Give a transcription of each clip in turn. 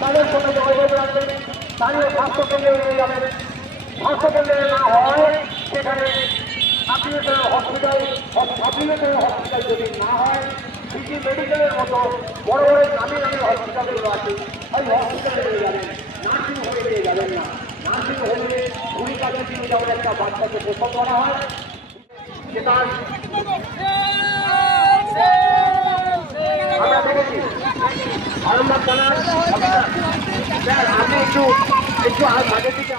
তাদের সঙ্গে যোগাযোগ রাখবেন, স্থানীয় স্বাস্থ্য কেন্দ্রে নিয়ে যাবেন। স্বাস্থ্য কেন্দ্রে না হয় সেখানে সাপ্লিমেন্টারি হসপিটাল সাপ্লিমেন্টারি হসপিটাল যদি না হয়, সিটি মেডিকেলের মতো বড় বড় নামি নামি হসপিটালগুলো আছে, ওই হসপিটালে নিয়ে যাবেন। নার্সিং হোমে নিয়ে যাবেন না। নার্সিং হোমে দিন যেমন একটা বাচ্চাকে প্রসব করা হয় সেটা আমরা দেখেছি আরামবাগ থানার স্যার আপনি একটু একটু মাঝের দিকে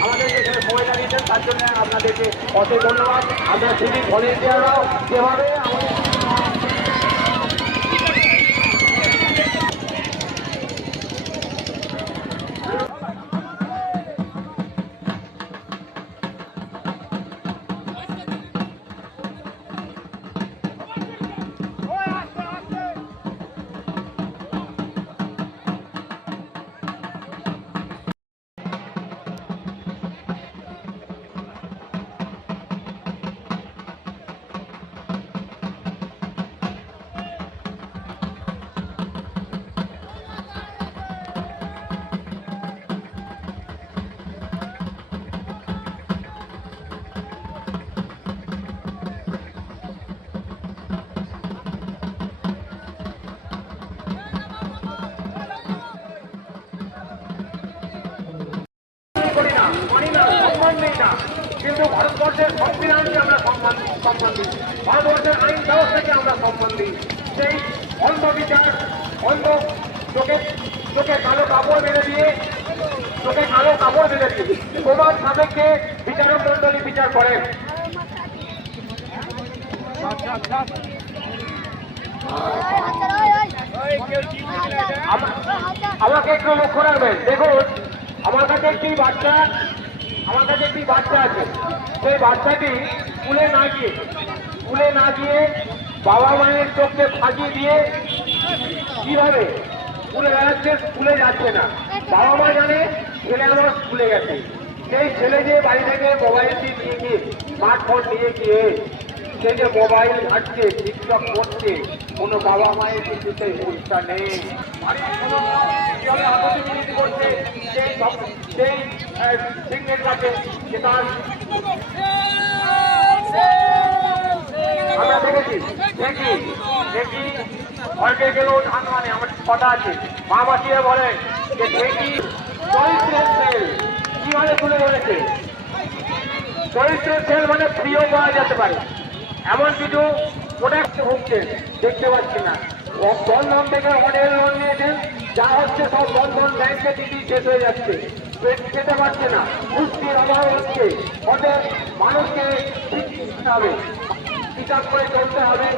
আমাদের এখানে সময়টা দিয়েছেন তার জন্য আপনাদেরকে অত ধন্যবাদ। আমরা সিভিক ভলেন্টিয়াররাও যেভাবে আমাদের মানি না সম্মান নেই না। কিন্তু ভারতবর্ষের সংবিধানকে আমরা সম্মান সম্মান দিই। ভারতবর্ষের আইন ব্যবস্থাকে আমরা সম্মান দিই। সেই অন্ধ বিচার অন্ধ চোখে চোখে কালো কাপড় বেঁধে দিয়ে চোখে কালো কাপড় বেঁধে দিয়ে প্রমাণ সাপেক্ষে বিচারক মন্ডলী বিচার করেন আমা- আমাকে একটু লক্ষ্য রাখবেন। দেখুন আমার কাছে একটি বাচ্চা আমার কাছে একটি বাচ্চা আছে। সেই বাচ্চাটি স্কুলে না গিয়ে, স্কুলে না গিয়ে বাবা মায়ের চোখকে ফাঁকি দিয়ে কীভাবে স্কুলে বেড়াচ্ছে, স্কুলে যাচ্ছে না। বাবা মা জানে, ছেলে আমার স্কুলে গেছে। সেই ছেলে যে বাড়ি থেকে মোবাইলটি নিয়ে গিয়ে স্মার্টফোন নিয়ে গিয়ে সে যে মোবাইল ঘাটছে, টিকটক করছে কোনো বাবা মায়ের কিন্তু সেই হুঁশটা নেই সেই কাছে যে তার আমরা দেখেছি, দেখি দেখি ঘরকে গেলেও ধান মানে আমার কথা আছে। মা মাসিরা বলেন যে দেখি, চরিত্রের সেল, কীভাবে তুলে ধরেছে? চরিত্রের সেল মানে প্রিয় পাওয়া যেতে পারে। এমন কিছু প্রোডাক্ট হচ্ছে, দেখতে পাচ্ছি না। বন্ধন থেকে অনেক লোন নিয়েছেন, যা হচ্ছে সব বন্ধন ব্যাংকে দিদি শেষ হয়ে যাচ্ছে। খেতে পারছে না পুষ্টির অভাব হচ্ছে। অতএব মানুষকে হবে বিচার করে চলতে হবে।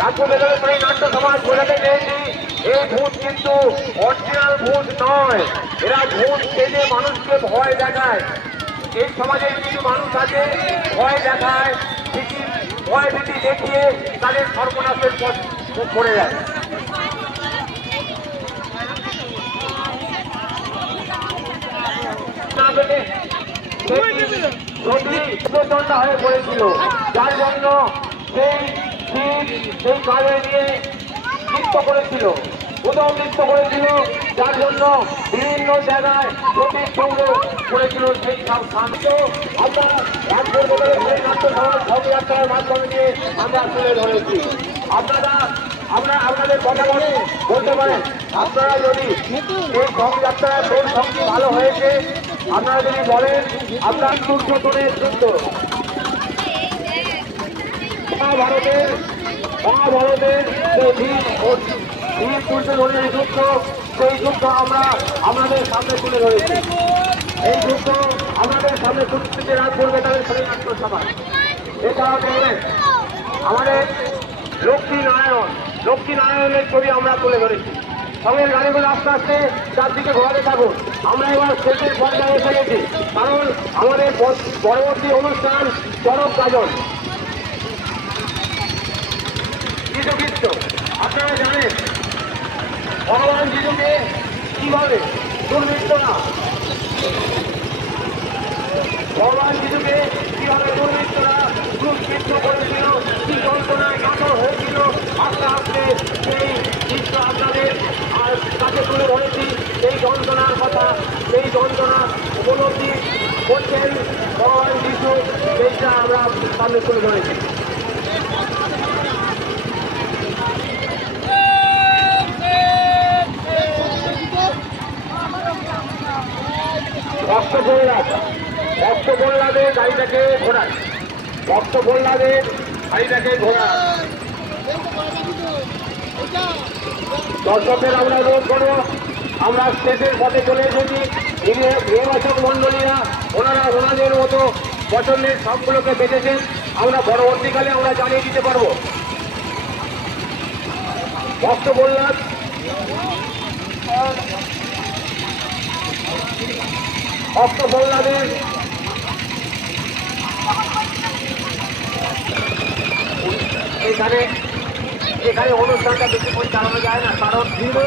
রাজ্য বেদরে নাট্য সমাজ বোঝাতে এই ভূত কিন্তু অরিজিনাল ভূত নয়। এরা ভূত সেজে মানুষকে ভয় দেখায়। এই সমাজে কিছু মানুষ আছে, ভয় দেখায়। ভয় ভীতি দেখিয়ে তাদের সর্বনাশের পথ পড়ে যায় পেলে হয়ে পড়েছিল। যার জন্য সেই সেই কালে নিয়ে নৃত্য করেছিল। উদম নৃত্য করেছিল। যার জন্য বিভিন্ন জায়গায় প্রতি সৌর করেছিল সেই সব শান্ত। শোভাযাত্রার মাধ্যমে আমরা আপনারা আপনাদের কথা বলে, বলতে পারেন, আপনারা যদি এই শোভাযাত্রার কোন সঙ্গী ভালো হয়েছে, আপনারা যদি বলেন, আপনার দুর্যোধনের যুদ্ধ বীর ও- বীর দুর্যোধনের যুদ্ধ সেই যুদ্ধ আমরা আমাদের সামনে তুলে ধরেছি। এই যুদ্ধ আমাদের সামনে তুলে রাত করবে তাদের সেই নাট্যসভা এছাড়াও দেখবেন আমাদের লক্ষ্মী নারায়ণ লক্ষ্মী নারায়ণের ছবি আমরা তুলে ধরেছি। সঙ্গে গাড়িগুলো আস্তে আস্তে চারদিকে ঘোরাতে থাকুন আমরা এবার শেষের পর্যায়ে এসে গেছি, কারণ আমাদের পরবর্তী অনুষ্ঠান চরক গাজন খ্রিস্ট আপনারা জানেন কীভাবে? দুর্বৃত্তরা ভগবান যিশুকে কীভাবে দুর্বৃত্তরা দুষ্কৃত্য করেছিল, কি যন্ত্রণায় কাতর হয়েছিল আস্তে আস্তে সেই দৃশ্য আপনাদের আর কাছে তুলে ধরেছি। এই যন্ত্রণার কথা, এই যন্ত্রণা উপলব্ধি করছেন ভগবান যিশু এইটা আমরা সামনে তুলে ধরেছি। ভক্ত ভক্ত আমরা রোধ করব, আমরা স্টেজের পথে চলে এসেছি। নির্বা- নির্বাচক মন্ডলীরা ওনারা ওনাদের মতো পছন্দের সবগুলোকে বেঁচেছেন আমরা পরবর্তীকালে আমরা জানিয়ে দিতে পারব। ভক্ত বললাম বললাদের এখানে এখানে অনুষ্ঠানটা বেশিক্ষণ চালানো যায় না, কারণ ভিড়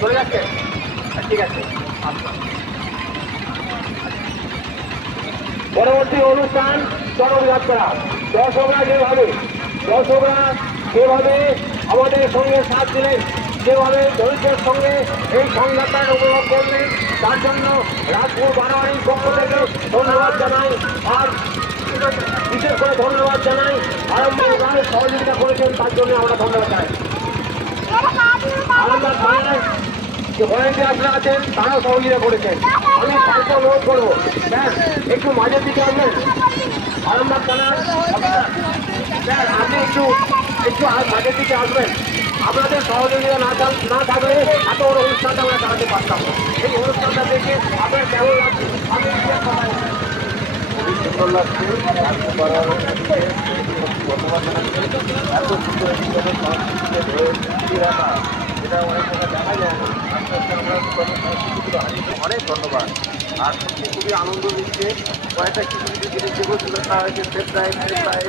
চলে যাচ্ছে ঠিক আছে আচ্ছা। পরবর্তী অনুষ্ঠান চরমযাত্রা দর্শকরা যেভাবে দর্শকরা যেভাবে আমাদের সঙ্গে সাথ দিলেন যেভাবে ধৈর্যের সঙ্গে এই সংঘাতটা উপভোগ করলেন, তার জন্য রাজপুর বারোয়ারির পক্ষ থেকে ধন্যবাদ জানাই, আর বিশেষ করে ধন্যবাদ জানাই আরম্ভ সহযোগিতা করেছেন, তার জন্য আমরা ধন্যবাদ জানাই। যে ভলেন্টিয়ার্সরা আছেন, তারাও সহযোগিতা করেছেন। আমি স্যারকে অনুরোধ করব, স্যার, একটু মাঝের দিকে আসবেন? আরামবাগ থানার স্যার, আপনি একটু একটু মাঝের দিকে আসবেন? আপনাদের সহযোগিতা না না থাকলে এত বড় অনুষ্ঠানটা আমরা চালাতে পারতাম না। এই অনুষ্ঠানটা দেখে আপনার কেমন অনেক দেখা যায় না অনেক ধন্যবাদ। আর সত্যি খুবই আনন্দ দিচ্ছে কয়েকটা কিছু কিছু জিনিস যেগুলো তুলে ধরা হয়েছে। সেফ ড্রাইভ সেফ ড্রাইভ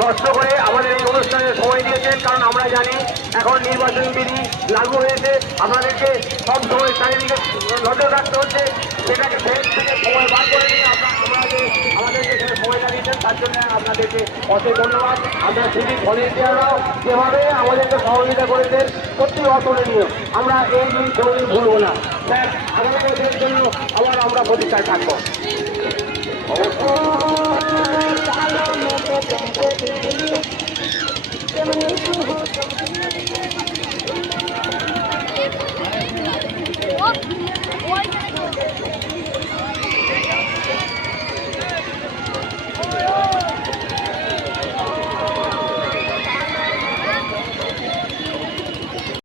নষ্ট করে আমাদের এই অনুষ্ঠানে সময় দিয়েছেন, কারণ আমরা জানি এখন নির্বাচন বিধি লাগু হয়েছে। আপনাদেরকে সব সময় চারিদিকে নজর রাখতে হচ্ছে। সেটাকে সেই থেকে সময় বার করে নিয়ে আমাদের আমাদেরকে এখানে সময়টা তার জন্য আপনাদেরকে অশেষ ধন্যবাদ। আমরা সিভিক ভলেন্টিয়াররাও যেভাবে আমাদেরকে সহযোগিতা করেছেন, সত্যি অতুলনীয়। আমরা এই দিন কোনোদিন ভুলবো না। স্যার আগামী দিনের জন্য আবার আমরা প্রতিষ্ঠায় থাকব। ওই